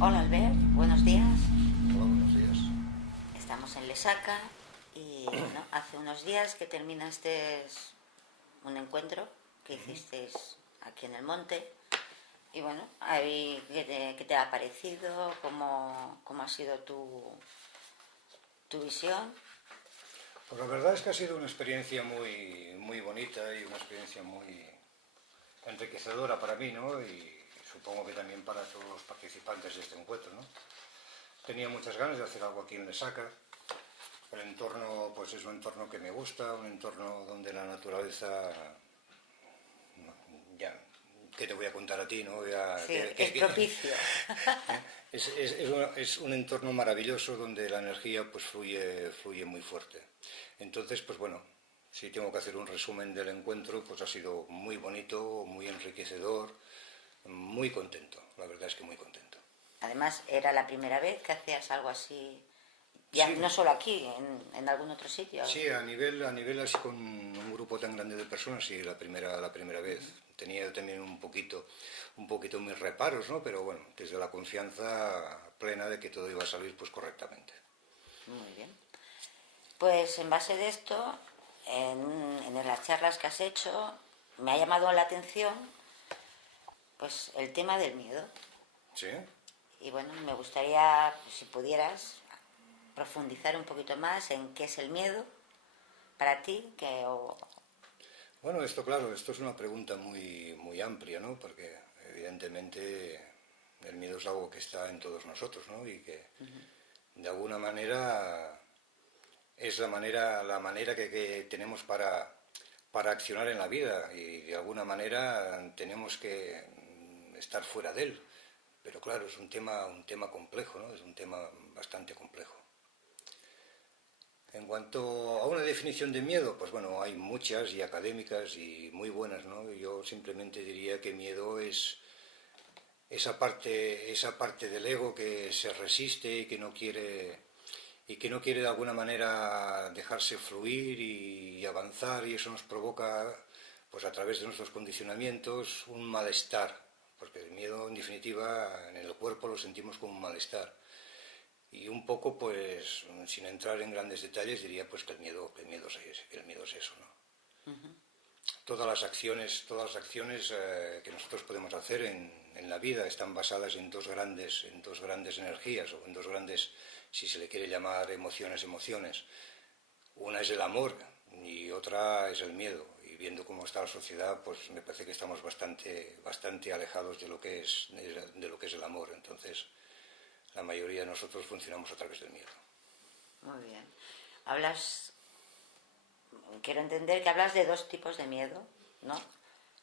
Hola Albert, buenos días. Hola, buenos días. Estamos en Lesaca y bueno, hace unos días que terminaste un encuentro que hicisteis aquí en el monte y bueno, ahí, ¿qué te ha parecido? ¿Cómo ha sido tu visión? Pues la verdad es que ha sido una experiencia muy bonita y una experiencia muy enriquecedora para mí, ¿no? Y supongo que también para todos los participantes de este encuentro, ¿no? Tenía muchas ganas de hacer algo aquí en Lesaca. El entorno, pues es un entorno que me gusta, un entorno donde la naturaleza, ya, ¿qué te voy a contar a ti, no? Ya, Sí, es propicio. es un entorno maravilloso donde la energía pues fluye muy fuerte. Entonces, pues bueno, si tengo que hacer un resumen del encuentro, pues ha sido muy bonito, muy enriquecedor, muy contento, la verdad es que muy contento. Además, era la primera vez que hacías algo así, ya Sí, no solo aquí, en algún otro sitio. sí, a nivel así con un grupo tan grande de personas, sí, la primera vez. Tenía también un poquito mis reparos, ¿no? Pero bueno, desde la confianza plena de que todo iba a salir pues correctamente. Muy bien. Pues en base de esto, en las charlas que has hecho, me ha llamado la atención pues el tema del miedo. ¿Sí? Y bueno, me gustaría, si pudieras, profundizar un poquito más en qué es el miedo para ti, Bueno, esto claro, esto es una pregunta muy amplia, ¿no? Porque evidentemente el miedo es algo que está en todos nosotros, ¿no? Y que de alguna manera es la manera que tenemos para accionar en la vida y de alguna manera tenemos que estar fuera de él. Pero claro, es un tema complejo, ¿no? Es un tema bastante complejo. En cuanto a una definición de miedo, pues bueno, hay muchas y académicas y muy buenas, ¿no? Yo simplemente diría que miedo es esa parte del ego que se resiste y que no quiere de alguna manera dejarse fluir y avanzar, y eso nos provoca, pues a través de nuestros condicionamientos, un malestar, porque el miedo en definitiva en el cuerpo lo sentimos como un malestar. Y un poco, pues, sin entrar en grandes detalles, diría pues que el miedo es eso, ¿no? Todas las acciones que nosotros podemos hacer en la vida están basadas en dos grandes energías, o en dos grandes, si se le quiere llamar emociones. Una es el amor y otra es el miedo. Y viendo cómo está la sociedad, pues me parece que estamos bastante alejados de lo que es el amor. Entonces, la mayoría de nosotros funcionamos a través del miedo. muy bien. Hablas, quiero entender que hablas de dos tipos de miedo, ¿no?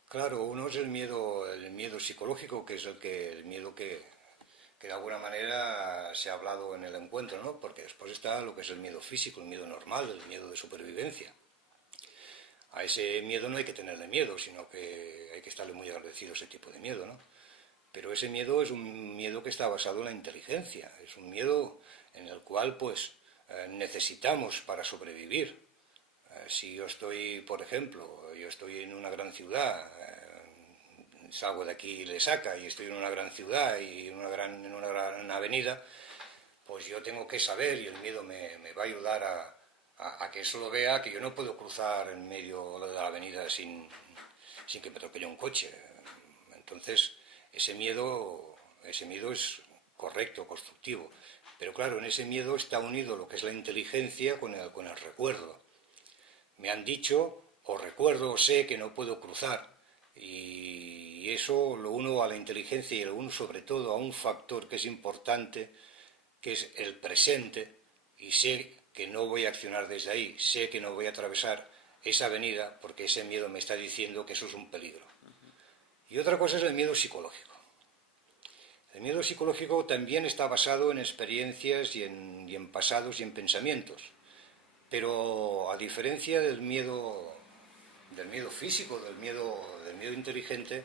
Claro, uno es el miedo psicológico, que es el miedo que de alguna manera se ha hablado en el encuentro, ¿no? Porque después está lo que es el miedo físico, el miedo normal, el miedo de supervivencia. A ese miedo no hay que tenerle miedo, sino que hay que estarle muy agradecido a ese tipo de miedo, ¿no? Pero ese miedo es un miedo que está basado en la inteligencia, es un miedo en el cual pues necesitamos para sobrevivir. Si yo estoy, por ejemplo, yo estoy en una gran ciudad, salgo de aquí y le saca y estoy en una gran ciudad y en una gran avenida, pues yo tengo que saber, y el miedo me va a ayudar a que eso lo vea, que yo no puedo cruzar en medio de la avenida sin que me atropelle un coche. Entonces, ese miedo es correcto, constructivo. Pero claro, en ese miedo está unido lo que es la inteligencia con el recuerdo. Me han dicho, o recuerdo, o sé que no puedo cruzar. Y eso lo uno a la inteligencia y lo uno sobre todo a un factor que es importante, que es el presente, y sé que no voy a accionar desde ahí, sé que no voy a atravesar esa avenida porque ese miedo me está diciendo que eso es un peligro. Y otra cosa es el miedo psicológico. El miedo psicológico también está basado en experiencias y en pasados y en pensamientos. Pero a diferencia del miedo físico, del miedo inteligente,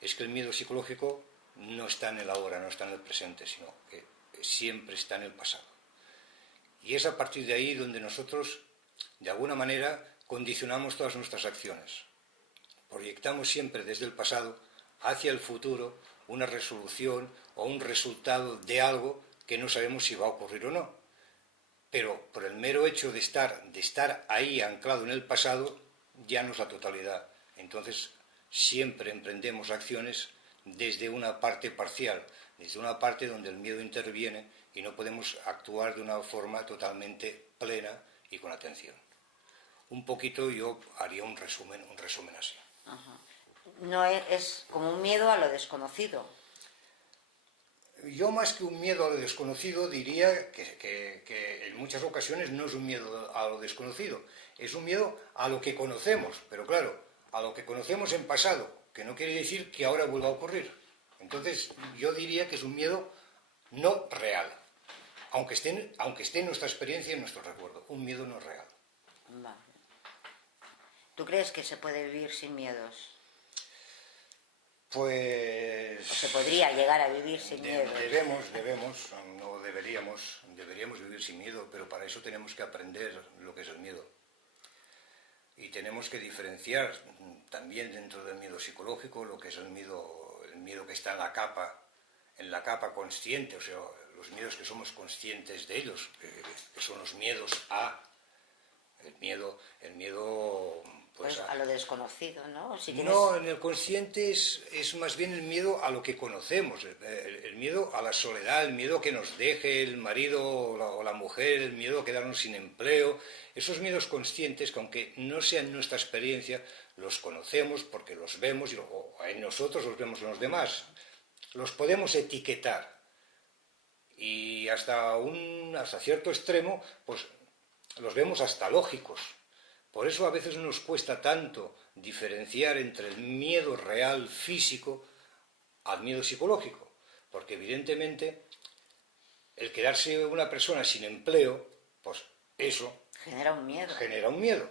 es que el miedo psicológico no está en el ahora, no está en el presente, sino que siempre está en el pasado. Y es a partir de ahí donde nosotros, de alguna manera, condicionamos todas nuestras acciones. Proyectamos siempre desde el pasado hacia el futuro una resolución o un resultado de algo que no sabemos si va a ocurrir o no. Pero por el mero hecho de estar ahí anclado en el pasado, ya no es la totalidad. Entonces, siempre emprendemos acciones desde una parte parcial, desde una parte donde el miedo interviene y no podemos actuar de una forma totalmente plena y con atención. Un poquito yo haría un resumen así. Ajá. No es como un miedo a lo desconocido. Yo más que un miedo a lo desconocido diría que en muchas ocasiones no es un miedo a lo desconocido, es un miedo a lo que conocemos, pero claro, a lo que conocemos en pasado, que no quiere decir que ahora vuelva a ocurrir. Entonces yo diría que es un miedo no real, aunque esté en nuestra experiencia y en nuestro recuerdo, un miedo no real. Vale. ¿Tú crees que se puede vivir sin miedos? Pues... ¿O se podría llegar a vivir sin miedos? Deberíamos vivir sin miedo, pero para eso tenemos que aprender lo que es el miedo. Y tenemos que diferenciar también dentro del miedo psicológico lo que es el miedo que está en la capa consciente, o sea, los miedos que somos conscientes de ellos, que son los miedos a... El miedo pues a lo desconocido, ¿no? Si tienes... No, en el consciente es más bien el miedo a lo que conocemos, el miedo a la soledad, el miedo a que nos deje el marido o la mujer, el miedo a quedarnos sin empleo. Esos miedos conscientes, que aunque no sean nuestra experiencia, los conocemos porque los vemos, o en nosotros los vemos en los demás. Los podemos etiquetar y hasta cierto extremo, pues los vemos hasta lógicos. Por eso a veces nos cuesta tanto diferenciar entre el miedo real físico al miedo psicológico, porque evidentemente el quedarse una persona sin empleo, pues eso genera un miedo. Genera un miedo.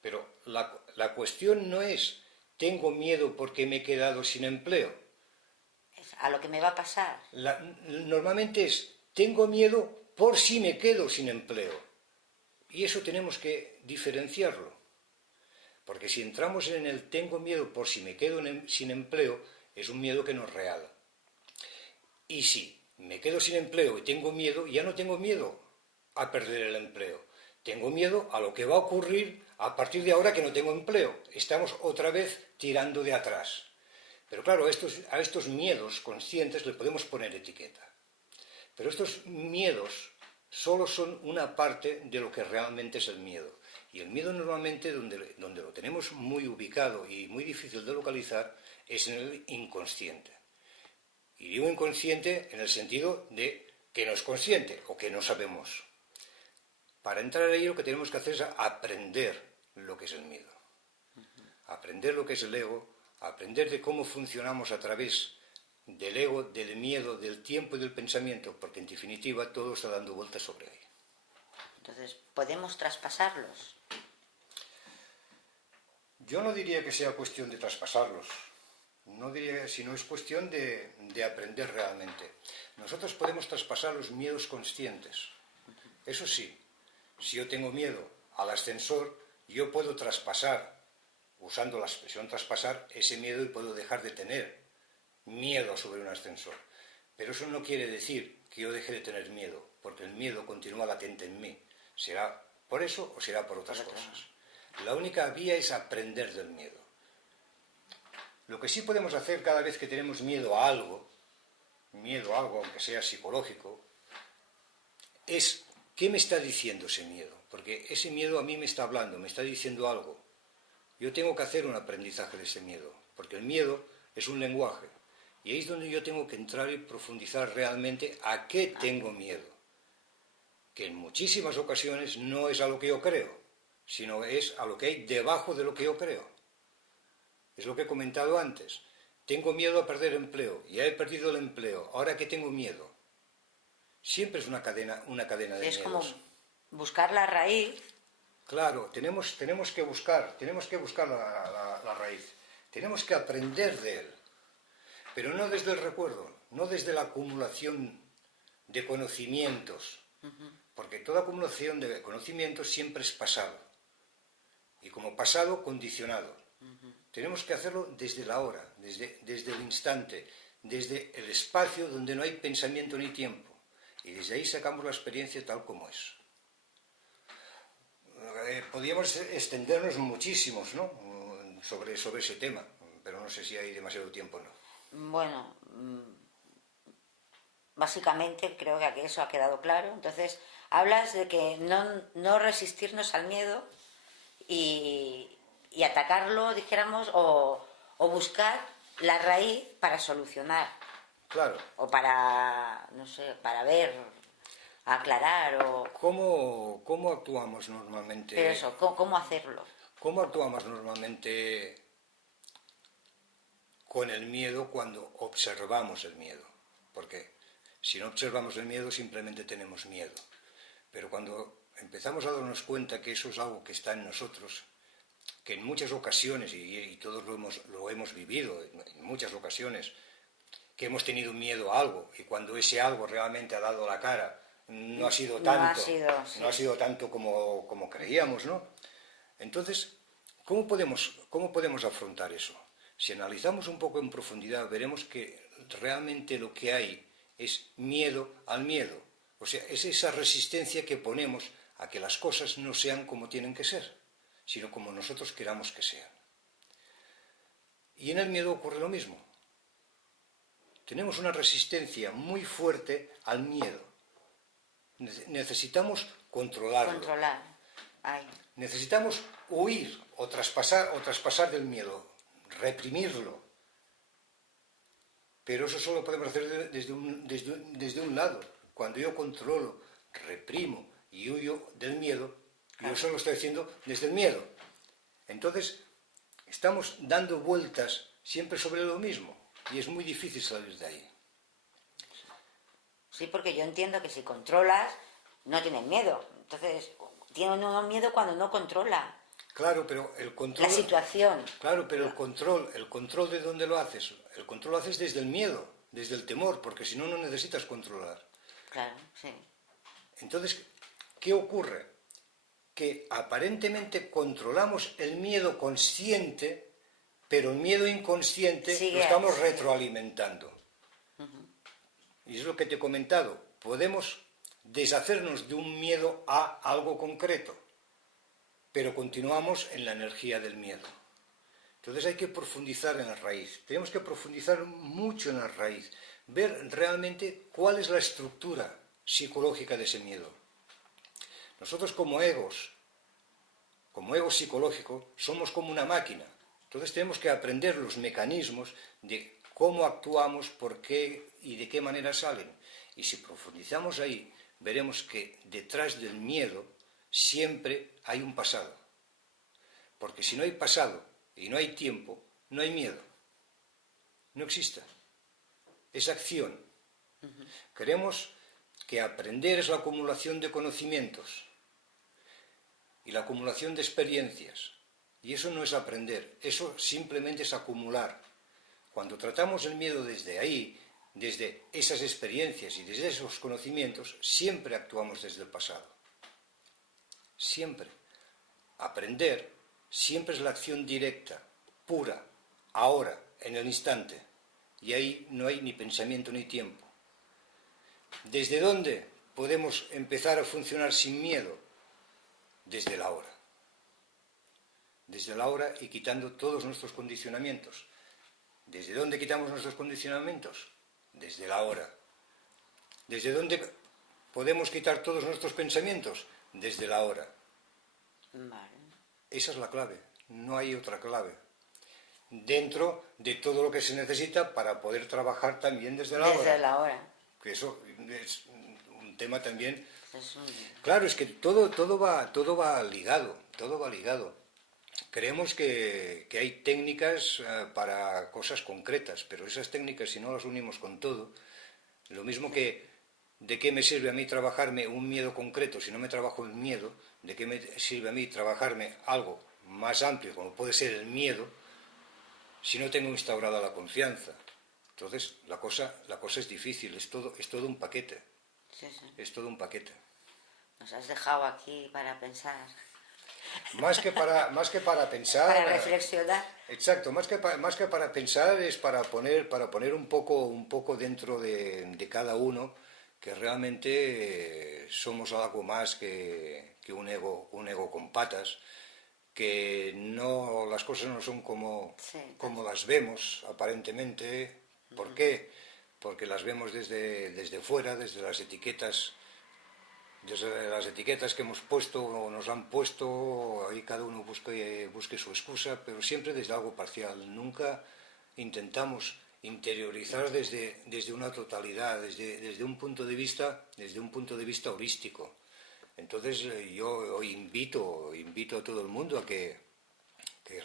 Pero la cuestión no es tengo miedo porque me he quedado sin empleo. Es a lo que me va a pasar. Normalmente es tengo miedo por si me quedo sin empleo. Y eso tenemos que diferenciarlo, porque si entramos en el tengo miedo por si me quedo sin empleo, es un miedo que no es real. Y si me quedo sin empleo y tengo miedo, ya no tengo miedo a perder el empleo, tengo miedo a lo que va a ocurrir a partir de ahora que no tengo empleo. Estamos otra vez tirando de atrás. Pero claro, a estos miedos conscientes le podemos poner etiqueta. Pero estos miedos solo son una parte de lo que realmente es el miedo. Y el miedo normalmente donde lo tenemos muy ubicado y muy difícil de localizar es en el inconsciente. Y digo inconsciente en el sentido de que no es consciente o que no sabemos. Para entrar ahí lo que tenemos que hacer es aprender lo que es el miedo. Aprender lo que es el ego, aprender de cómo funcionamos a través del ego, del miedo, del tiempo y del pensamiento, porque en definitiva todo está dando vueltas sobre ahí. Entonces, ¿podemos traspasarlos? Yo no diría que sea cuestión de traspasarlos, no diría, sino es cuestión de aprender realmente. Nosotros podemos traspasar los miedos conscientes. Eso sí, si yo tengo miedo al ascensor, yo puedo traspasar, usando la expresión traspasar, ese miedo y puedo dejar de tener miedo sobre un ascensor. Pero eso no quiere decir que yo deje de tener miedo, porque el miedo continúa latente en mí. ¿Será por eso o será por otras cosas? La única vía es aprender del miedo. Lo que sí podemos hacer cada vez que tenemos miedo a algo aunque sea psicológico, es ¿qué me está diciendo ese miedo? Porque ese miedo a mí me está hablando, me está diciendo algo. Yo tengo que hacer un aprendizaje de ese miedo, porque el miedo es un lenguaje. Y ahí es donde yo tengo que entrar y profundizar realmente a qué tengo miedo. Que en muchísimas ocasiones no es a lo que yo creo, sino es a lo que hay debajo de lo que yo creo. Es lo que he comentado antes. Tengo miedo a perder empleo, ya he perdido el empleo, ¿ahora qué tengo miedo? Siempre es una cadena de miedos. Es como buscar la raíz. Claro, tenemos que buscar la raíz. Tenemos que aprender de él. Pero no desde el recuerdo, no desde la acumulación de conocimientos, porque toda acumulación de conocimientos siempre es pasado, y como pasado, condicionado. Tenemos que hacerlo desde la hora, desde el instante, desde el espacio donde no hay pensamiento ni tiempo. Y desde ahí sacamos la experiencia tal como es. Podríamos extendernos muchísimos, ¿no?, sobre ese tema, pero no sé si hay demasiado tiempo o no. Bueno, básicamente creo que aquí eso ha quedado claro. Entonces, hablas de que no resistirnos al miedo y atacarlo, dijéramos, o buscar la raíz para solucionar. Claro. O para, no sé, para ver, aclarar o... ¿Cómo actuamos normalmente? Pero eso, ¿cómo hacerlo? ¿Cómo actuamos normalmente con el miedo cuando observamos el miedo? Porque si no observamos el miedo simplemente tenemos miedo. Pero cuando empezamos a darnos cuenta que eso es algo que está en nosotros, que en muchas ocasiones, y todos lo hemos vivido, en muchas ocasiones, que hemos tenido miedo a algo, y cuando ese algo realmente ha dado la cara, no ha sido tanto, no ha sido tanto como creíamos, ¿no? Entonces, ¿cómo podemos afrontar eso? Si analizamos un poco en profundidad, veremos que realmente lo que hay es miedo al miedo. O sea, es esa resistencia que ponemos a que las cosas no sean como tienen que ser, sino como nosotros queramos que sean. Y en el miedo ocurre lo mismo. Tenemos una resistencia muy fuerte al miedo. Necesitamos controlarlo. Necesitamos huir o traspasar del miedo, reprimirlo. Pero eso solo podemos hacer desde un lado. Cuando yo controlo, reprimo y huyo del miedo, yo solo estoy haciendo desde el miedo. Entonces, estamos dando vueltas siempre sobre lo mismo y es muy difícil salir de ahí. Sí, porque yo entiendo que si controlas, no tienes miedo. Entonces, tiene uno miedo cuando no controla. Claro, pero el control... La situación. Claro, pero el control ¿de dónde lo haces? El control lo haces desde el miedo, desde el temor, porque si no, no necesitas controlar. Claro, sí. Entonces, ¿qué ocurre? Que aparentemente controlamos el miedo consciente, pero el miedo inconsciente lo estamos retroalimentando. Y es lo que te he comentado. Podemos deshacernos de un miedo a algo concreto, pero continuamos en la energía del miedo. Entonces hay que profundizar en la raíz. Tenemos que profundizar mucho en la raíz. Ver realmente cuál es la estructura psicológica de ese miedo. Nosotros como ego psicológico, somos como una máquina. Entonces tenemos que aprender los mecanismos de cómo actuamos, por qué y de qué manera salen. Y si profundizamos ahí, veremos que detrás del miedo siempre hay un pasado. Porque si no hay pasado y no hay tiempo, no hay miedo. No existe. Es acción. Creemos que aprender es la acumulación de conocimientos y la acumulación de experiencias. Y eso no es aprender, eso simplemente es acumular. Cuando tratamos el miedo desde ahí, desde esas experiencias y desde esos conocimientos, siempre actuamos desde el pasado. Siempre. Aprender siempre es la acción directa, pura, ahora, en el instante. Y ahí no hay ni pensamiento ni tiempo. ¿Desde dónde podemos empezar a funcionar sin miedo? Desde la hora. Desde la hora y quitando todos nuestros condicionamientos. ¿Desde dónde quitamos nuestros condicionamientos? Desde la hora. ¿Desde dónde podemos quitar todos nuestros pensamientos? Desde la hora. Vale. Esa es la clave, no hay otra clave. Dentro de todo lo que se necesita para poder trabajar también desde la hora. Desde la hora. Que eso es un tema también... Claro, es que todo va ligado, todo va ligado. Creemos que hay técnicas para cosas concretas, pero esas técnicas, si no las unimos con todo, lo mismo que ¿de qué me sirve a mí trabajarme un miedo concreto si no me trabajo el miedo? ¿De qué me sirve a mí trabajarme algo más amplio, como puede ser el miedo, si no tengo instaurada la confianza? Entonces, la cosa es difícil, es todo un paquete. Sí, sí. Es todo un paquete. Nos has dejado aquí para pensar. Más que para pensar... Para reflexionar. Exacto, más que para pensar es para poner un poco dentro de cada uno, que realmente somos algo más que un ego con patas, que no, las cosas no son como las vemos aparentemente. ¿Por qué? Porque las vemos desde fuera, desde las etiquetas que hemos puesto o nos han puesto. Ahí cada uno busque su excusa, pero siempre desde algo parcial. Nunca intentamos interiorizar desde una totalidad, desde un punto de vista holístico. Entonces yo hoy invito a todo el mundo a que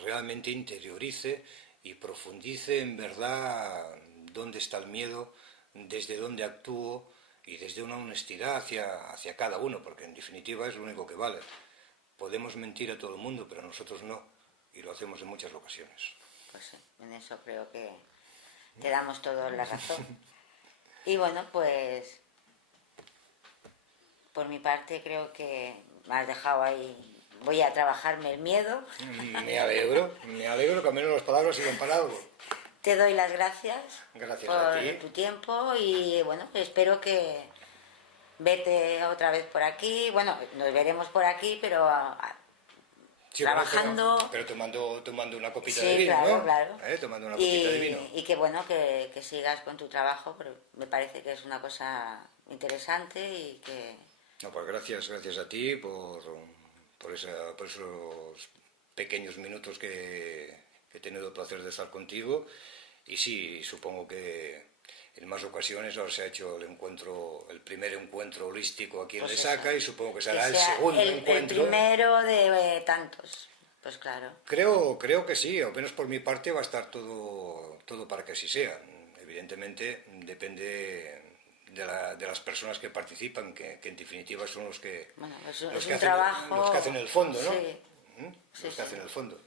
realmente interiorice y profundice en verdad dónde está el miedo, desde dónde actúo, y desde una honestidad hacia cada uno, porque en definitiva es lo único que vale. Podemos mentir a todo el mundo, pero nosotros no, y lo hacemos en muchas ocasiones. Pues sí, en eso creo que te damos todos la razón. Y bueno, pues por mi parte creo que me has dejado ahí. Voy a trabajarme el miedo. Me alegro que al menos las palabras sirvan para algo. Te doy las gracias, a ti. Por tu tiempo y bueno, espero que vete otra vez por aquí. Bueno, nos veremos por aquí, pero sí, trabajando. Bueno, pero tomando una copita sí, de vino, claro, ¿no? Claro. Tomando una copita de vino. Y que bueno, que sigas con tu trabajo, pero me parece que es una cosa interesante y que... No, pues gracias a ti por esos pequeños minutos que he tenido el placer de estar contigo. Y sí, supongo que en más ocasiones ahora se ha hecho el primer encuentro holístico aquí en Lesaca, y supongo que será el segundo encuentro. El primero de tantos, pues claro. Creo que sí, al menos por mi parte va a estar todo para que así sea. Evidentemente depende de las personas que participan, que en definitiva son los que, bueno, los que hacen el fondo, ¿no? Sí. Los que hacen el fondo.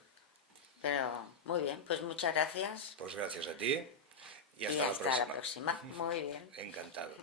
Pero muy bien, pues muchas gracias. Pues gracias a ti y hasta la próxima. Muy bien. Encantado.